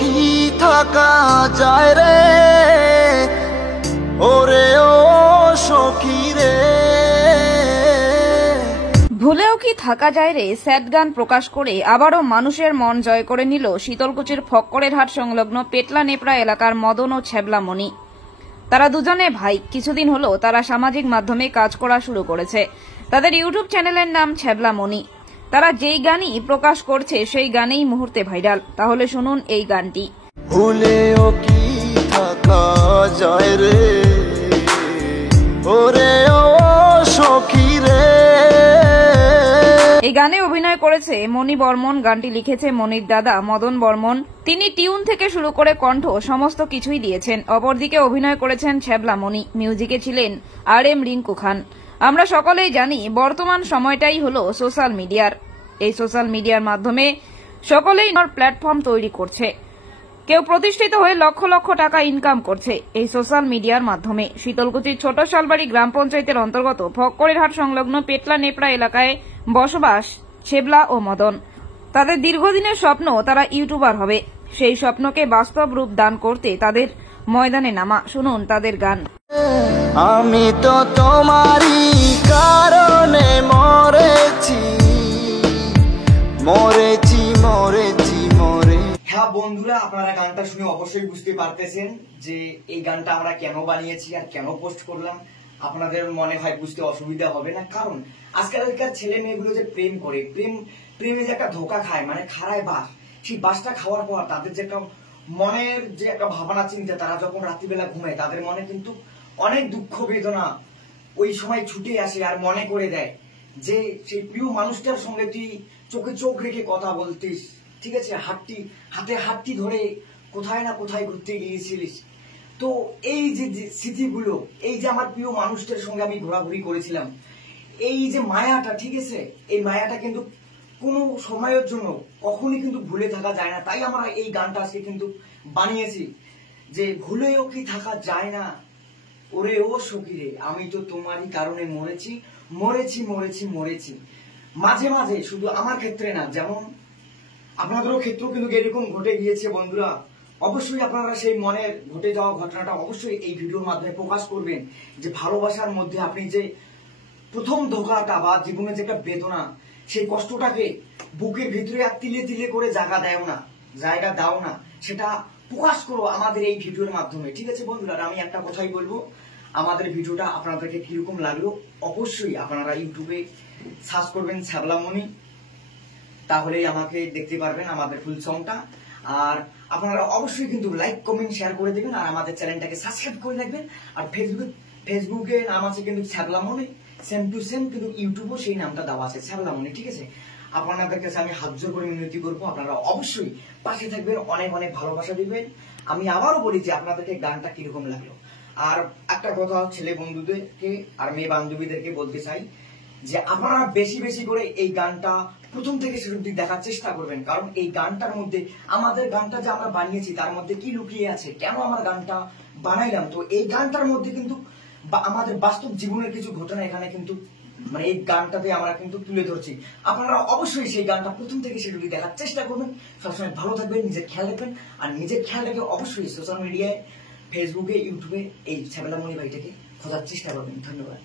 কি থাকা যায় রে, ওরে ও সখী রে। ভুলেও কি থাকা যায় রে স্যাড গান প্রকাশ করে আবারও মানুষের মন জয় করে নিল শীতলকুচির ফক্করের হাট সংলগ্ন পেটলা নেপড়া এলাকার মদন ও ছ্যাবলামণি। তারা দুজনে ভাই। কিছুদিন হলো তারা সামাজিক মাধ্যমে কাজ করা শুরু করেছে। তাদের ইউটিউব চ্যানেলের নাম ছ্যাবলামণি। তারা যেই গানই প্রকাশ করছে সেই গানেই মুহূর্তে ভাইরাল। তাহলে শুনুন এই গানটি। ভুলেও কি থাকা যায় রে, ওরে ও সখী রে। এই গানে অভিনয় করেছে মণি বর্মন। গানটি লিখেছে মণির দাদা মদন বর্মন। তিনি টিউন থেকে শুরু করে কণ্ঠ সমস্ত কিছুই দিয়েছেন। অপরদিকে অভিনয় করেছেন ছ্যাবলামণি। মিউজিকে ছিলেন RM রিঙ্কু খান। আমরা সকলেই জানি বর্তমান সময়টাই হলো সোশ্যাল মিডিয়ার। এই সোশ্যাল মিডিয়ার মাধ্যমে সকলেই প্ল্যাটফর্ম তৈরি করছে। কেউ প্রতিষ্ঠিত হয়ে লক্ষ লক্ষ টাকা ইনকাম করছে এই সোশ্যাল মিডিয়ার মাধ্যমে। শীতলকুচির ছোট শালবাড়ি গ্রাম পঞ্চায়েতের অন্তর্গত ফক্করের হাট সংলগ্ন পেটলা নেপড়া এলাকায় বসবাস ছ্যাবলা ও মদন। তাদের দীর্ঘদিনের স্বপ্ন তারা ইউটিউবার হবে। সেই স্বপ্নকে বাস্তব রূপ দান করতে তাদের ময়দানে নামা। শুনুন তাদের গান। আমি তো তোমারই কারণে মরেছি, মরেছি, মরেছি, মরে। হ্যাঁ বন্ধুরা, আপনারা গানটা শুনে অবশ্যই বুঝতে পারতেছেন যে এই গানটা আমরা কেন বানিয়েছি আর কেন পোস্ট করলাম। আপনাদের মনে হয় বুঝতে অসুবিধা হবে না, কারণ আজকালকার ছেলে মেয়েগুলো যে প্রেম করে, প্রেমে যে একটা ধোকা খায়, মানে খাড়ায় বাস, সেই বাসটা খাওয়ার পর তাদের যে একটা মনের যে একটা ভাবনা চিন্তা, তারা যখন রাত্রিবেলা ঘুমায় তাদের মনে কিন্তু অনেক দুঃখ বেদনা ওই সময় ছুটে আসে আর মনে করে দেয় যে সেই প্রিয় মানুষটার সঙ্গে তুই চোখে চোখ রেখে কথা বলতিস, ঠিক আছে, হাতে হাতটি ধরে কোথায় না কোথায় ঘুরতে গিয়েছিলিস। তো এই যে স্মৃতিগুলো, এই যে আমার প্রিয় মানুষটার সঙ্গে আমি ঘোরাঘুরি করেছিলাম, এই যে মায়াটা, ঠিক আছে, এই মায়াটা কিন্তু কোনো সময়ের জন্য কখনই কিন্তু ভুলে থাকা যায় না। তাই আমরা এই গানটা আজকে কিন্তু বানিয়েছি যে ভুলেও কি থাকা যায় না, ওরে ও সখী রে, আমি তো তোমারই কারণে মরেছি, মরেছি, মরেছি, মরেছি। মাঝে মাঝে শুধু আমার ক্ষেত্রে না, যেমন আপনাদেরও ক্ষেত্রেও কিন্তু এরকম ঘটে গিয়েছে বন্ধুরা। অবশ্যই আপনারা সেই মনের ঘটে যাওয়া ঘটনাটা অবশ্যই এই ভিডিওর মাধ্যমে প্রকাশ করবেন যে ভালোবাসার মধ্যে আপনি যে প্রথম ধোকাটা বা জীবনে যে একটা বেদনা, সেই কষ্টটাকে বুকের ভিতরে আর তিলে তিলে করে জায়গা দাও না, সেটা প্রকাশ করো আমাদের এই ভিডিওর মাধ্যমে, ঠিক আছে বন্ধুরা। আমি একটা কথাই বলবো, আমাদের ভিডিওটা আপনাদেরকে কিরকম লাগলো অবশ্যই আপনারা ইউটিউবে সার্চ করবেন ছ্যাবলামণি, তাহলেই আমাকে দেখতে পারবেন আমাদের ফুল সংটা। আর আপনারা অবশ্যই কিন্তু লাইক কমেন্ট শেয়ার করে দেবেন আর আমাদের চ্যানেলটাকে সাবস্ক্রাইব করে রাখবেন। আর ফেসবুকে নাম আছে কিন্তু ছ্যাবলামণি, সেম টু সেম কিন্তু ইউটিউবও সেই নামটা দেওয়া আছে ছ্যাবলামণি, ঠিক আছে। আপনাদের কাছে আমি হাত জোর করে মিনতি করবো, আপনারা অবশ্যই পাশে থাকবেন, অনেক অনেক ভালোবাসা দিবেন। আমি আবারও বলি যে আপনাদেরকে গানটা কিরকম লাগলো। আর একটা কথা ছেলে বন্ধুদেরকে আর মেয়ে বান্ধবীদেরকে বলতে চাই যে আপনারা বেশি বেশি করে এই গানটা প্রথম থেকে শেষ অবধি দেখার চেষ্টা করবেন, কারণ এই গানটার মধ্যে আমাদের গানটা যে আমরা বানিয়েছি তার মধ্যে কি লুকিয়ে আছে, কেন আমরা গানটা বানাইলাম। তো এই গানটার মধ্যে কিন্তু আমাদের বাস্তব জীবনের কিছু ঘটনা এখানে কিন্তু মানে এই গানটাতে আমরা কিন্তু তুলে ধরছি। আপনারা অবশ্যই সেই গানটা প্রথম থেকে শেষ অবধি দেখার চেষ্টা করবেন। সবসময় ভালো থাকবেন, নিজের খেয়াল রাখবেন, আর নিজের খেয়াল রেখে অবশ্যই সোশ্যাল মিডিয়ায় ফেসবুকে ইউটিউবে এই ছ্যাবলামণি ভাইটাকে খোঁজার চেষ্টা করবেন। ধন্যবাদ।